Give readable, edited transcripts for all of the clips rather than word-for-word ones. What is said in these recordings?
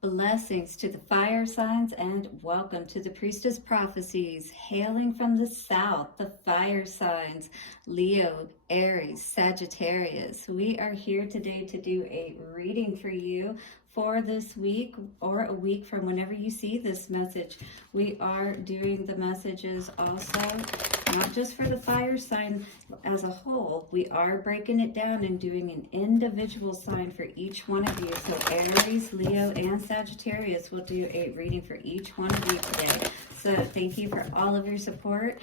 Blessings to the fire signs and welcome to the Priestess Prophecies, hailing from the south, the fire signs, Leo, Aries, Sagittarius. We are here today to do a reading for you for this week or a week from whenever you see this message. We are doing the messages also, not just for the fire sign as a whole. We are breaking it down and doing an individual sign for each one of you. So Aries, Leo, and Sagittarius will do a reading for each one of you today. So thank you for all of your support.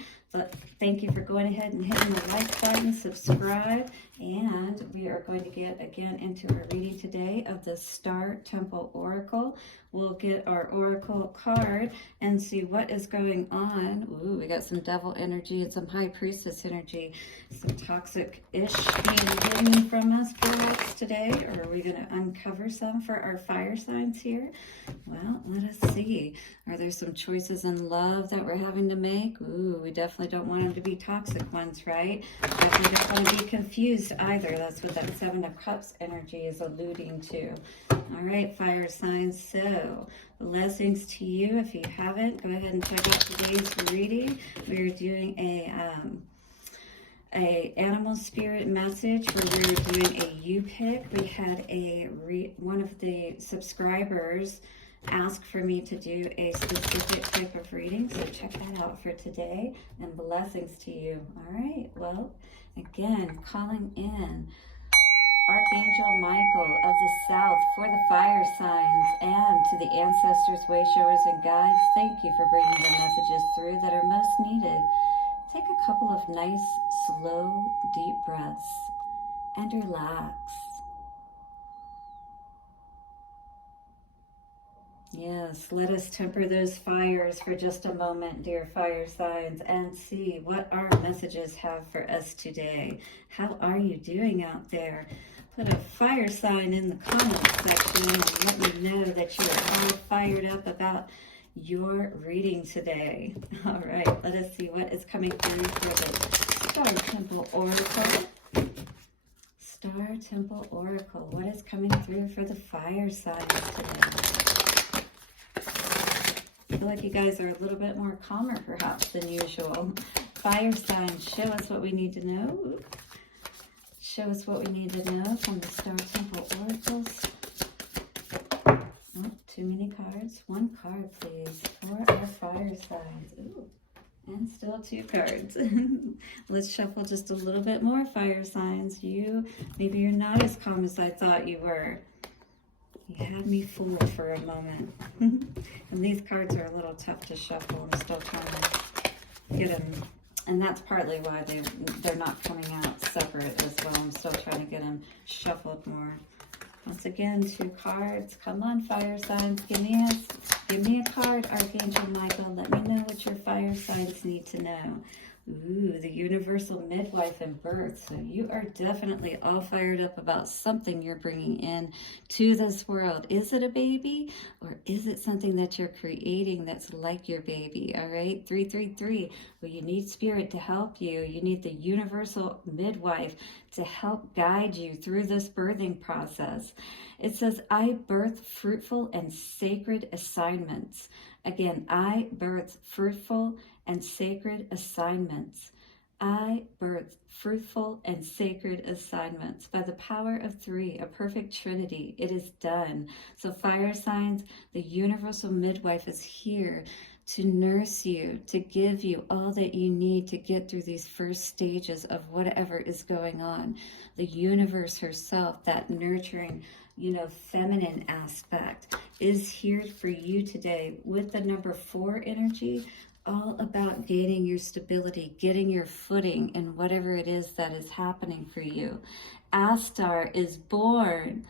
Thank you for going ahead and hitting the like button, subscribe, and we are going to get again into our reading today of the Star Temple Oracle. We'll get our Oracle card and see what is going on. Ooh, we got some Devil energy and some High Priestess energy. Some toxic-ish being hidden from us perhaps today. Or are we going to uncover some for our fire signs here? Well, let us see. Are there some choices in love that we're having to make? Ooh, we definitely don't want them to be toxic ones, right? Definitely don't want to be confused either. That's what that Seven of Cups energy is alluding to. All right, fire signs. So, blessings to you. If you haven't, go ahead and check out today's reading. We're doing a animal spirit message where we're doing a you pick. We had one of the subscribers ask for me to do a specific type of reading, so check that out for today, and blessings to you. All right, well, again, calling in Archangel Michael of the South for the fire signs, and to the ancestors, way showers, and guides, thank you for bringing the messages through that are most needed. Take a couple of nice, slow, deep breaths and relax. Yes, let us temper those fires for just a moment, dear fire signs, and see what our messages have for us today. How are you doing out there? Put a fire sign in the comment section and let me know that you're all fired up about your reading today. All right, let us see what is coming through for the Star Temple Oracle. Star Temple Oracle, what is coming through for the fire signs today? I feel like you guys are a little bit more calmer perhaps than usual. Fire signs, show us what we need to know. Show us what we need to know from the Star Temple Oracles. Oh, too many cards. One card, please, for our fire signs. Ooh, and still two cards. Let's shuffle just a little bit more, fire signs. Maybe you're not as calm as I thought you were. You had me fooled for a moment. And these cards are a little tough to shuffle. I'm still trying to get them. And that's partly why they're not coming out separate as well. I'm still trying to get them shuffled more. Once again, two cards. Come on, fire signs. Give me a card, Archangel Michael. Let me know what your fire signs need to know. Ooh, the universal midwife and birth. So you are definitely all fired up about something you're bringing in to this world. Is it a baby, or is it something that you're creating that's like your baby? All right, 333. Well, you need spirit to help you. You need the universal midwife to help guide you through this birthing process. It says, I birth fruitful and sacred assignments. Again, I birth fruitful and sacred assignments. I birth fruitful and sacred assignments. By the power of three, a perfect trinity, it is done. So fire signs, the universal midwife is here to nurse you, to give you all that you need to get through these first stages of whatever is going on. The universe herself, that nurturing, feminine aspect, is here for you today with the number 4 energy, all about gaining your stability, getting your footing in whatever it is that is happening for you. A star is born,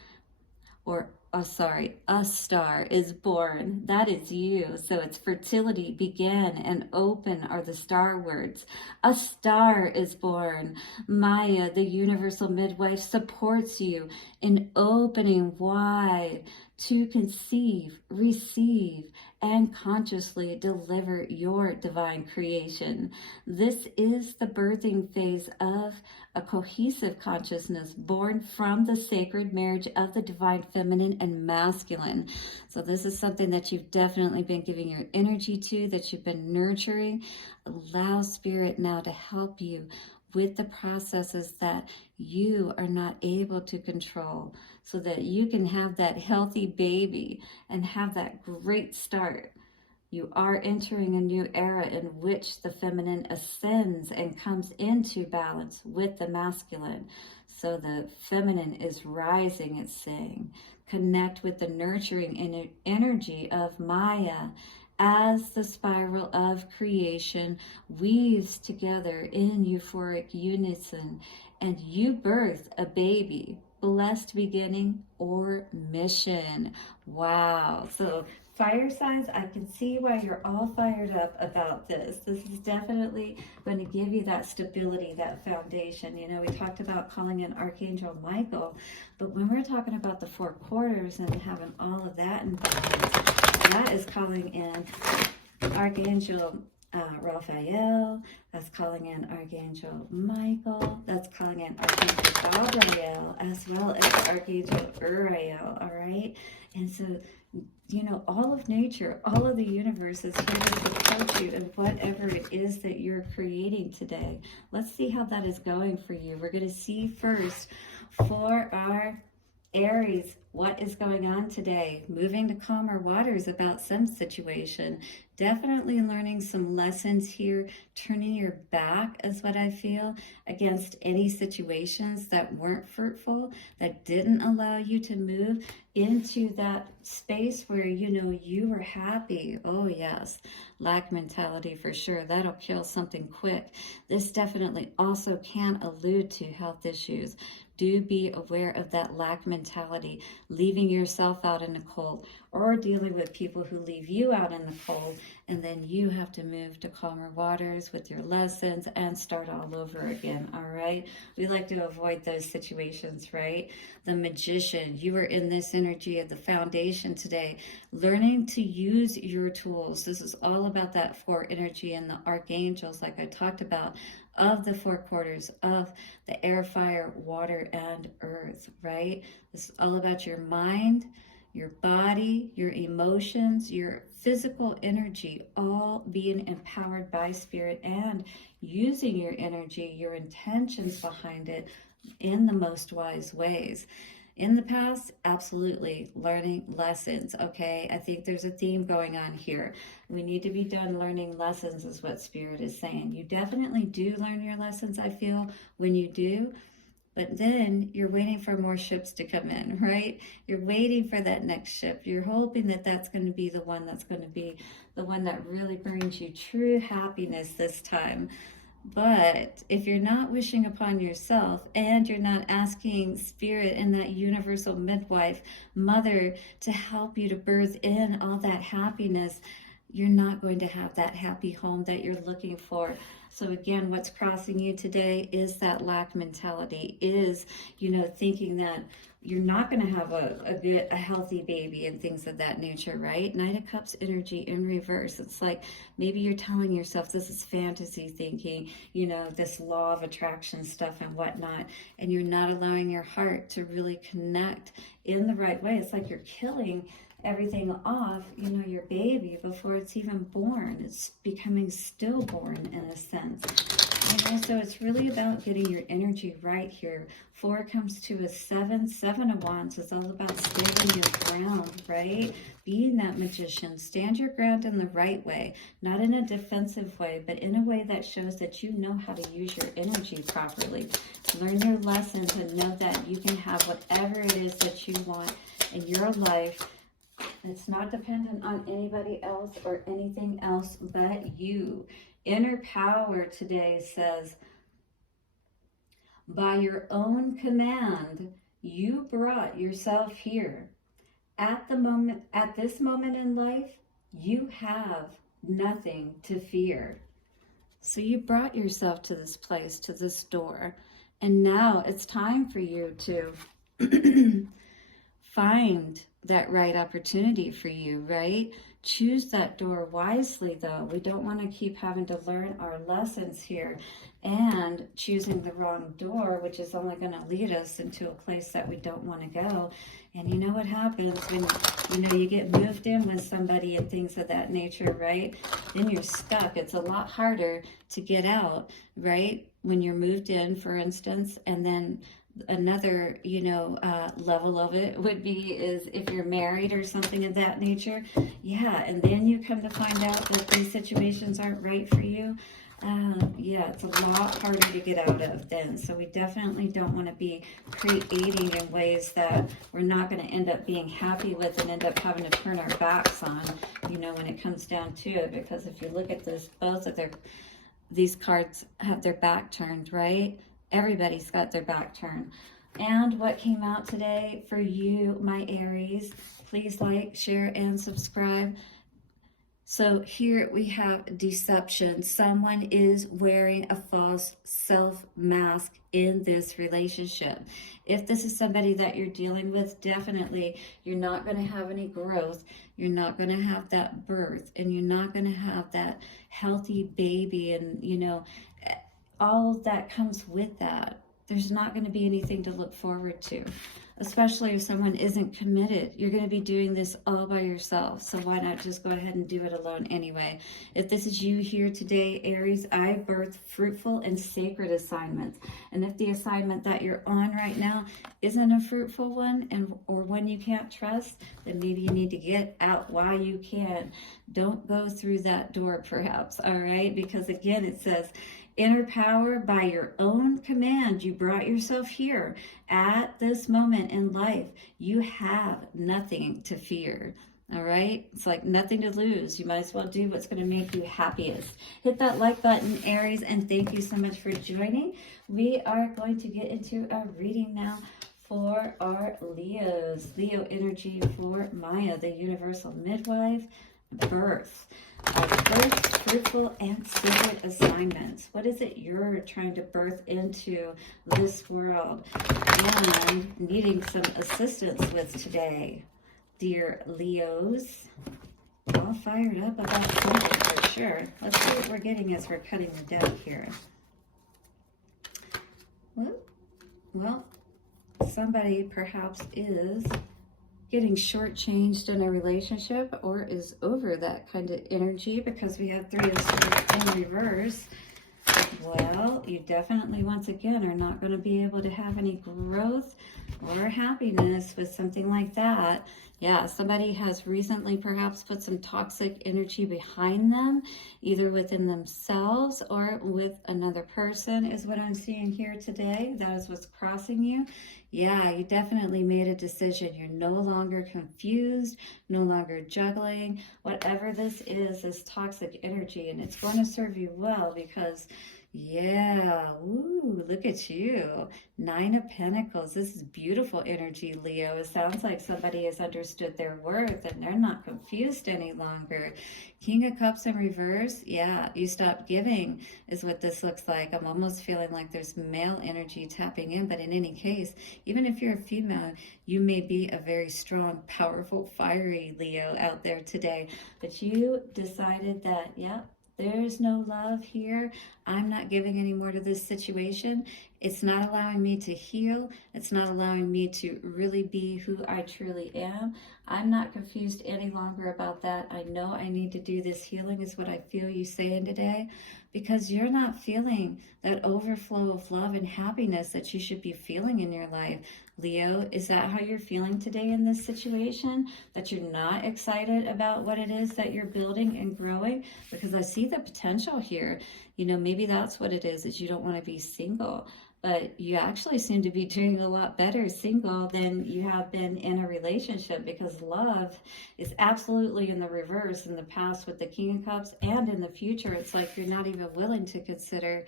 a star is born. That is you. So it's fertility, begin, and open are the star words. A star is born. Maya, the universal midwife, supports you in opening wide to conceive, receive, and consciously deliver your divine creation. This is the birthing phase of a cohesive consciousness born from the sacred marriage of the divine feminine and masculine. So this is something that you've definitely been giving your energy to, that you've been nurturing. Allow Spirit now to help you with the processes that you are not able to control, so that you can have that healthy baby and have that great start. You are entering a new era in which the feminine ascends and comes into balance with the masculine. So the feminine is rising, it's saying. Connect with the nurturing energy of Maya as the spiral of creation weaves together in euphoric unison, and you birth a baby, blessed beginning or mission. Wow. So fire signs, I can see why you're all fired up about this. This is definitely going to give you that stability, that foundation. You know, we talked about calling in Archangel Michael, but when we're talking about the 4 quarters and having all of that in balance, that is calling in Archangel Raphael, that's calling in Archangel Michael, that's calling in Archangel Gabriel, as well as Archangel Uriel, all right? And so, you know, all of nature, all of the universe is here to support you in whatever it is that you're creating today. Let's see how that is going for you. We're going to see first for our Aries, what is going on today? Moving to calmer waters about some situation. Definitely learning some lessons here. Turning your back is what I feel against any situations that weren't fruitful, that didn't allow you to move into that space where, you know, you were happy. Oh yes, lack mentality for sure. That'll kill something quick. This definitely also can allude to health issues. Do be aware of that lack mentality, leaving yourself out in the cold, or dealing with people who leave you out in the cold, and then you have to move to calmer waters with your lessons and start all over again, all right? We like to avoid those situations, right? The Magician, you are in this energy of the foundation today, learning to use your tools. This is all about that 4 energy and the archangels, like I talked about, of the 4 quarters of the air, fire, water, and earth, right? This is all about your mind, your body, your emotions, your physical energy, all being empowered by Spirit and using your energy, your intentions behind it in the most wise ways. In the past, absolutely, learning lessons, okay? I think there's a theme going on here. We need to be done learning lessons is what Spirit is saying. You definitely do learn your lessons, I feel, when you do, but then you're waiting for more ships to come in, right? You're waiting for that next ship. You're hoping that that's going to be the one that's going to be the one that really brings you true happiness this time. But if you're not wishing upon yourself and you're not asking Spirit and that universal midwife, mother, to help you to birth in all that happiness, you're not going to have that happy home that you're looking for. So again, what's crossing you today is that lack mentality, is, you know, thinking that you're not going to have a healthy baby and things of that nature, right? Knight of Cups energy in reverse. It's like maybe you're telling yourself this is fantasy thinking, you know, this law of attraction stuff and whatnot, and you're not allowing your heart to really connect in the right way. It's like you're killing everything off, you know, your baby before it's even born. It's becoming stillborn in a sense. You know, so it's really about getting your energy right here. 4 comes to a 7. 7 of Wands is all about standing your ground, right? Being that magician. Stand your ground in the right way, not in a defensive way, but in a way that shows that you know how to use your energy properly. Learn your lessons and know that you can have whatever it is that you want in your life. It's not dependent on anybody else or anything else but you. Inner power today says, by your own command, you brought yourself here. At this moment in life, you have nothing to fear. So you brought yourself to this place, to this door, and now it's time for you to find that right opportunity for you, right? Choose that door wisely, though. We don't want to keep having to learn our lessons here and choosing the wrong door, which is only going to lead us into a place that we don't want to go. And you know what happens when, you know, you get moved in with somebody and things of that nature, right? Then you're stuck. It's a lot harder to get out, right? When you're moved in, for instance, and then another, you know, level of it would be is if you're married or something of that nature. Yeah, and then you come to find out that these situations aren't right for you. Yeah, it's a lot harder to get out of then. So we definitely don't want to be creating in ways that we're not going to end up being happy with and end up having to turn our backs on, you know, when it comes down to it. Because if you look at this, both of these cards have their back turned, right? Everybody's got their back turned. And what came out today for you, my Aries, please like, share, and subscribe. So here we have deception. Someone is wearing a false self mask in this relationship. If this is somebody that you're dealing with, definitely you're not going to have any growth. You're not going to have that birth, and you're not going to have that healthy baby, and you know, all that comes with that. There's not going to be anything to look forward to, especially if someone isn't committed. You're going to be doing this all by yourself, so why not just go ahead and do it alone anyway? If this is you here today, Aries, I birth fruitful and sacred assignments. And if the assignment that you're on right now isn't a fruitful one, or one you can't trust, then maybe you need to get out while you can. Don't go through that door, perhaps, all right? Because again, it says, inner power, by your own command, you brought yourself here. At this moment in life, you have nothing to fear. All right? It's like nothing to lose. You might as well do what's going to make you happiest. Hit that like button, Aries, and thank you so much for joining. We are going to get into a reading now for our Leos. Leo energy for Maya, the universal midwife. Birth. Birth, fruitful, and sacred assignments. What is it you're trying to birth into this world and needing some assistance with today, dear Leos? All fired up about something for sure. Let's see what we're getting as we're cutting the deck here. Well, somebody perhaps is getting shortchanged in a relationship or is over that kind of energy, because we have 3 of Swords in reverse. Well, you definitely, once again, are not going to be able to have any growth or happiness with something like that. Yeah, somebody has recently perhaps put some toxic energy behind them, either within themselves or with another person, is what I'm seeing here today. That is what's crossing you. Yeah, you definitely made a decision. You're no longer confused, no longer juggling. Whatever this is toxic energy, and it's going to serve you well, because yeah, ooh, look at you. 9 of Pentacles. This is beautiful energy, Leo. It sounds like somebody has understood their worth and they're not confused any longer. King of Cups in reverse. Yeah, you stopped giving is what this looks like. I'm almost feeling like there's male energy tapping in, but in any case, even if you're a female, you may be a very strong, powerful, fiery Leo out there today. But you decided that, yeah, there's no love here. I'm not giving any more to this situation. It's not allowing me to heal. It's not allowing me to really be who I truly am. I'm not confused any longer about that. I know I need to do this healing, is what I feel you saying today, because you're not feeling that overflow of love and happiness that you should be feeling in your life. Leo, is that how you're feeling today in this situation? That you're not excited about what it is that you're building and growing? Because I see the potential here. You know, maybe that's what it is you don't want to be single. But you actually seem to be doing a lot better single than you have been in a relationship, because love is absolutely in the reverse in the past with the King of Cups, and in the future it's like you're not even willing to consider,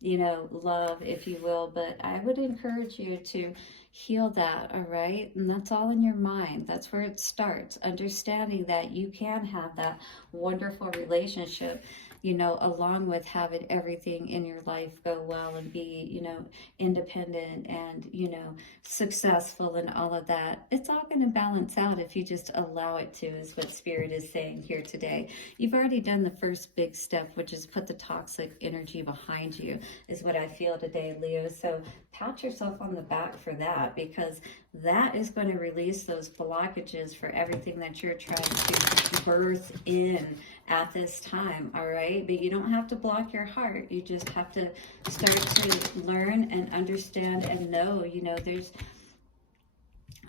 you know, love, if you will. But I would encourage you to heal that, all right? And that's all in your mind. That's where it starts, understanding that you can have that wonderful relationship. you know, along with having everything in your life go well and be, you know, independent and, you know, successful and all of that, it's all going to balance out if you just allow it to, is what Spirit is saying here today. You've already done the first big step, which is put the toxic energy behind you, is what I feel today, Leo. So pat yourself on the back for that, because that is going to release those blockages for everything that you're trying to birth in at this time, all right? But you don't have to block your heart. You just have to start to learn and understand and know, you know, there's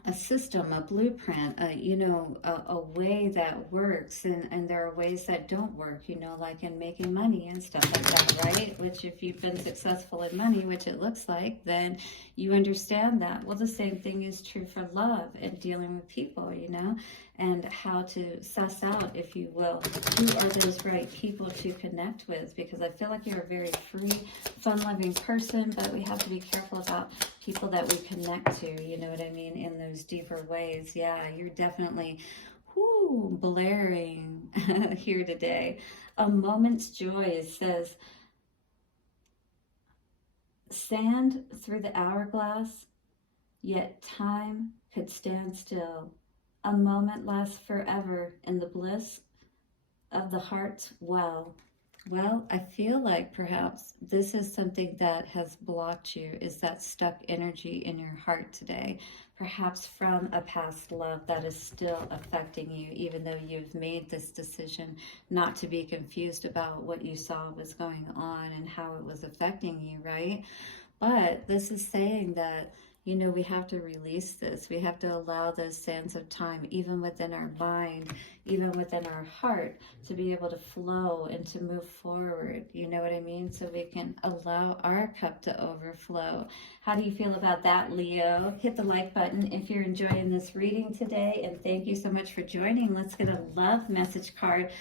a system, a blueprint, you know, a way that works, and there are ways that don't work, you know, like in making money and stuff like that, right? Which if you've been successful in money, which it looks like, then you understand that. Well, the same thing is true for love and dealing with people, you know, and how to suss out, if you will, who are those right people to connect with, because I feel like you're a very free, fun-loving person, but we have to be careful about people that we connect to, you know what I mean, in those deeper ways. Yeah, you're definitely blaring here today. A moment's joy, it says, sand through the hourglass, yet time could stand still. A moment lasts forever in the bliss of the heart's well. Well, I feel like perhaps this is something that has blocked you, is that stuck energy in your heart today, perhaps from a past love that is still affecting you, even though you've made this decision not to be confused about what you saw was going on and how it was affecting you, right? But this is saying that, you know, we have to release this. We have to allow those sands of time, even within our mind, even within our heart, to be able to flow and to move forward. You know what I mean? So we can allow our cup to overflow. How do you feel about that, Leo? Hit the like button if you're enjoying this reading today. And thank you so much for joining. Let's get a love message card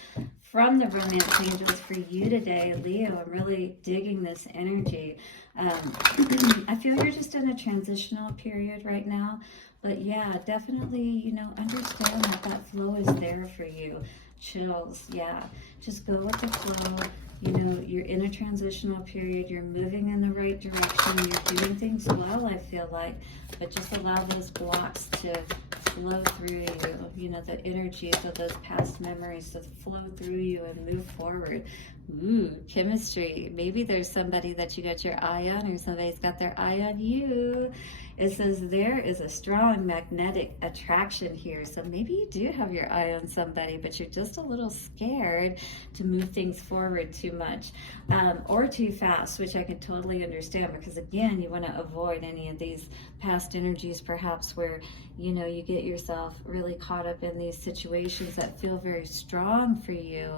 from the Romance Angels for you today, Leo. I'm really digging this energy. I feel you're just in a transitional period right now, but yeah, definitely, you know, understand that that flow is there for you. Chills, yeah, just go with the flow. You know, you're in a transitional period, you're moving in the right direction, you're doing things well, I feel like, but just allow those blocks to flow through you, you know, the energies of those past memories to flow through you and move forward. Ooh, chemistry. Maybe there's somebody that you got your eye on, or somebody's got their eye on you. It says there is a strong magnetic attraction here. So maybe you do have your eye on somebody, but you're just a little scared to move things forward too much, or too fast, which I can totally understand, because again, you want to avoid any of these past energies, perhaps where, you know, you get yourself really caught up in these situations that feel very strong for you,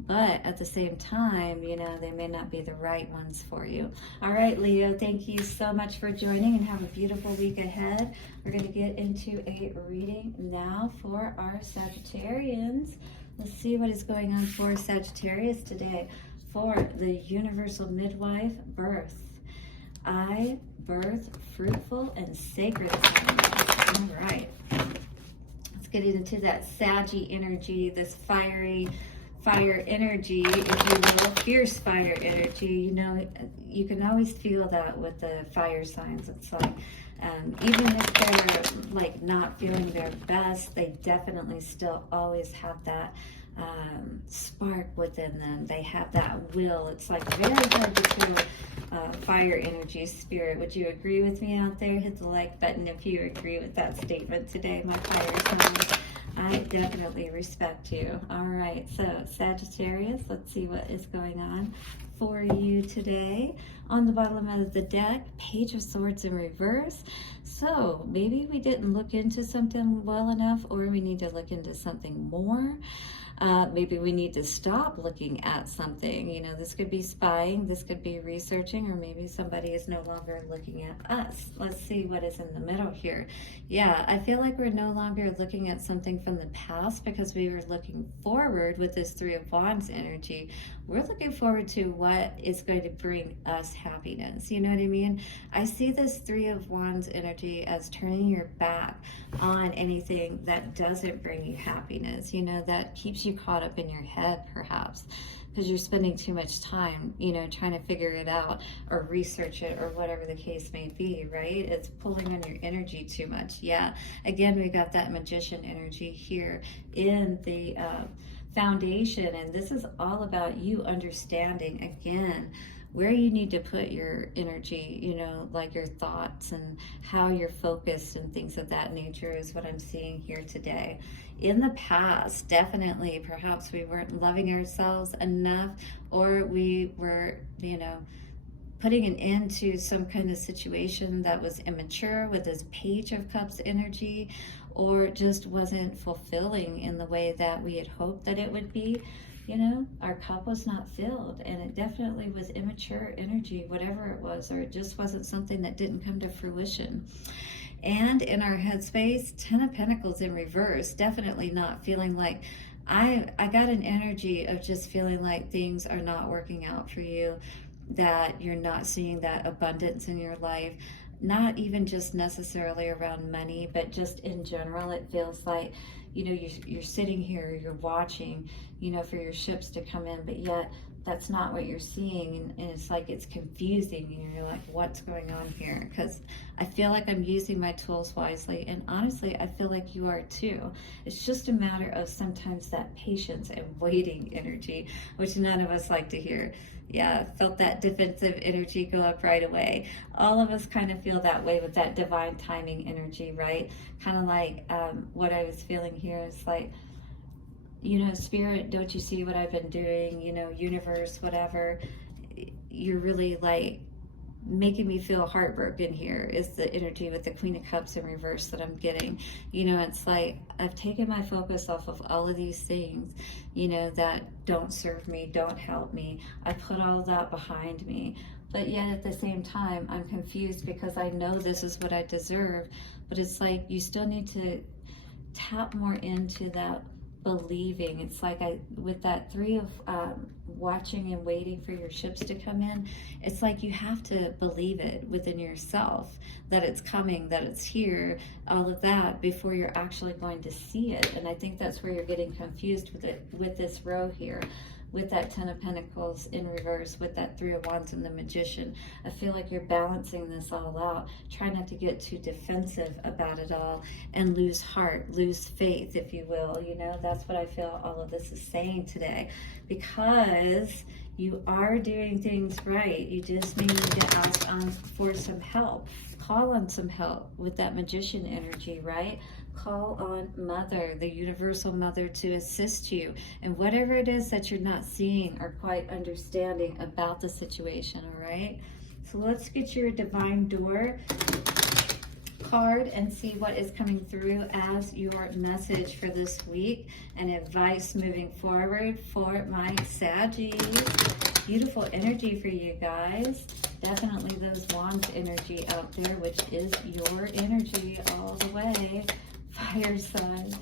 but at the same time, you know, they may not be the right ones for you. All right, Leo, thank you so much for joining, and have a beautiful week ahead. We're going to get into a reading now for our Sagittarians. Let's see what is going on for Sagittarius today for the Universal Midwife birth. I birth fruitful and sacred. All right. Let's get into that Saggy energy, this fiery fire energy, if you will, fierce fire energy. You know, you can always feel that with the fire signs. It's like, even if they're like not feeling their best, they definitely still always have that spark within them. They have that will. It's like very hard to feel fire energy, spirit. Would you agree with me out there? Hit the like button if you agree with that statement today, my fire signs. I definitely respect you. All right, so Sagittarius, let's see what is going on for you today. On the bottom of the deck, Page of Swords in reverse. So maybe we didn't look into something well enough, or we need to look into something more. Maybe we need to stop looking at something. You know, this could be spying, this could be researching, or maybe somebody is no longer looking at us. Let's see what is in the middle here. Yeah, I feel like we're no longer looking at something from the past, because we were looking forward with this Three of Wands energy. We're looking forward to what is going to bring us happiness. You know what I mean? I see this Three of Wands energy as turning your back on anything that doesn't bring you happiness, you know, that keeps you caught up in your head, perhaps, because you're spending too much time, you know, trying to figure it out or research it or whatever the case may be, right? It's pulling on your energy too much. Yeah, again, we got that Magician energy here in the foundation, and this is all about you understanding, again, where you need to put your energy, you know, like your thoughts and how you're focused and things of that nature is what I'm seeing here today. In the past, definitely, perhaps we weren't loving ourselves enough, or we were, you know, putting an end to some kind of situation that was immature with this Page of Cups energy, or just wasn't fulfilling in the way that we had hoped that it would be. You know, our cup was not filled, and it definitely was immature energy, whatever it was, or it just wasn't something that didn't come to fruition. And in our headspace, 10 of Pentacles in reverse, definitely not feeling like, I got an energy of just feeling like things are not working out for you, that you're not seeing that abundance in your life, not even just necessarily around money, but just in general. It feels like, you know, you're sitting here, you're watching, you know, for your ships to come in, but yet that's not what you're seeing, and it's like it's confusing, and you're like, what's going on here? Because I feel like I'm using my tools wisely, and honestly, I feel like you are too. It's just a matter of sometimes that patience and waiting energy, which none of us like to hear. Yeah, felt that defensive energy go up right away. All of us kind of feel that way with that divine timing energy, right? Kind of like what I was feeling here is like, you know, Spirit, don't you see what I've been doing? You know, universe, whatever. You're really like making me feel heartbroken here, is the energy with the Queen of Cups in reverse that I'm getting. You know, it's like I've taken my focus off of all of these things, you know, that don't serve me, don't help me. I put all of that behind me. But yet at the same time, I'm confused because I know this is what I deserve. But it's like you still need to tap more into that believing. It's like with that 3 of watching and waiting for your ships to come in, it's like you have to believe it within yourself that it's coming, that it's here, all of that, before you're actually going to see it. And I think that's where you're getting confused with it, with this row here, with that 10 of Pentacles in reverse, with that 3 of Wands and the Magician. I feel like you're balancing this all out. Try not to get too defensive about it all and lose heart, lose faith, if you will. You know, that's what I feel all of this is saying today, because you are doing things right. You just may need to ask for some help. Call on some help with that Magician energy, right? Call on Mother, the Universal Mother, to assist you in whatever it is that you're not seeing or quite understanding about the situation, all right? So let's get your Divine Door card and see what is coming through as your message for this week and advice moving forward for my Saggies. Beautiful energy for you guys. Definitely those Wands energy out there, which is your energy all the way. Fire sign.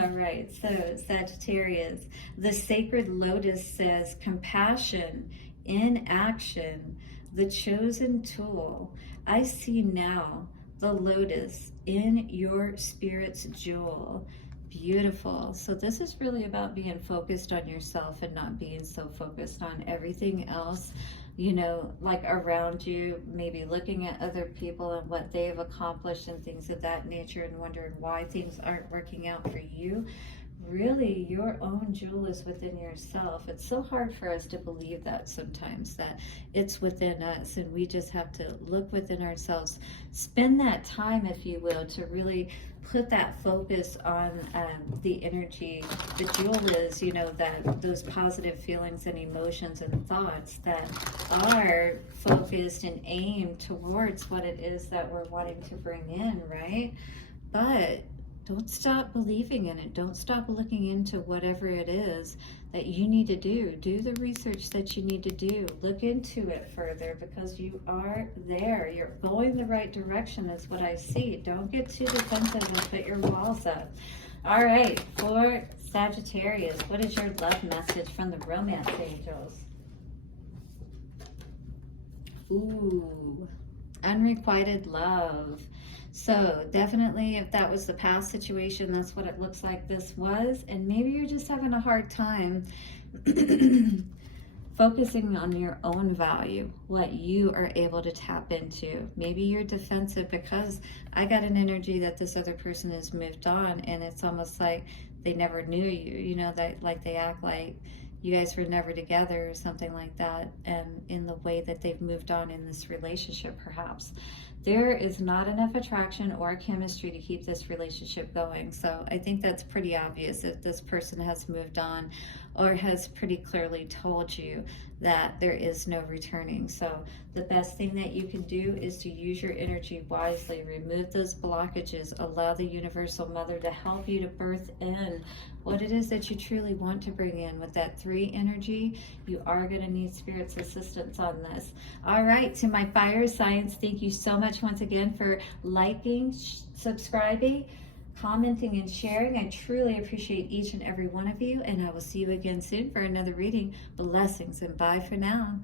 All right, so Sagittarius, the Sacred Lotus says compassion in action, the chosen tool. I see now the lotus in your spirit's jewel. Beautiful. So this is really about being focused on yourself and not being so focused on everything else, you know, like around you, maybe looking at other people and what they've accomplished and things of that nature and wondering why things aren't working out for you. Really, your own jewel is within yourself. It's so hard for us to believe that sometimes, that it's within us, and we just have to look within ourselves, spend that time, if you will, to really put that focus on the energy. The jewel is, you know, that those positive feelings and emotions and thoughts that are focused and aimed towards what it is that we're wanting to bring in, right? But don't stop believing in it. Don't stop looking into whatever it is that you need to do. Do the research that you need to do. Look into it further, because you are there. You're going the right direction is what I see. Don't get too defensive and put your walls up. All right, for Sagittarius, what is your love message from the romance angels? Ooh, unrequited love. So definitely, if that was the past situation, that's what it looks like this was. And maybe you're just having a hard time focusing on your own value, what you are able to tap into. Maybe you're defensive because I got an energy that this other person has moved on, and it's almost like they never knew you, you know, that like they act like you guys were never together or something like that, and in the way that they've moved on in this relationship. Perhaps there is not enough attraction or chemistry to keep this relationship going. So I think that's pretty obvious if this person has moved on or has pretty clearly told you that there is no returning. So the best thing that you can do is to use your energy wisely, remove those blockages, allow the universal mother to help you to birth in what it is that you truly want to bring in. With that 3 energy, you are going to need spirit's assistance on this. All right, to my fire signs, thank you so much once again for liking, subscribing, commenting, and sharing. I truly appreciate each and every one of you, and I will see you again soon for another reading. Blessings and bye for now.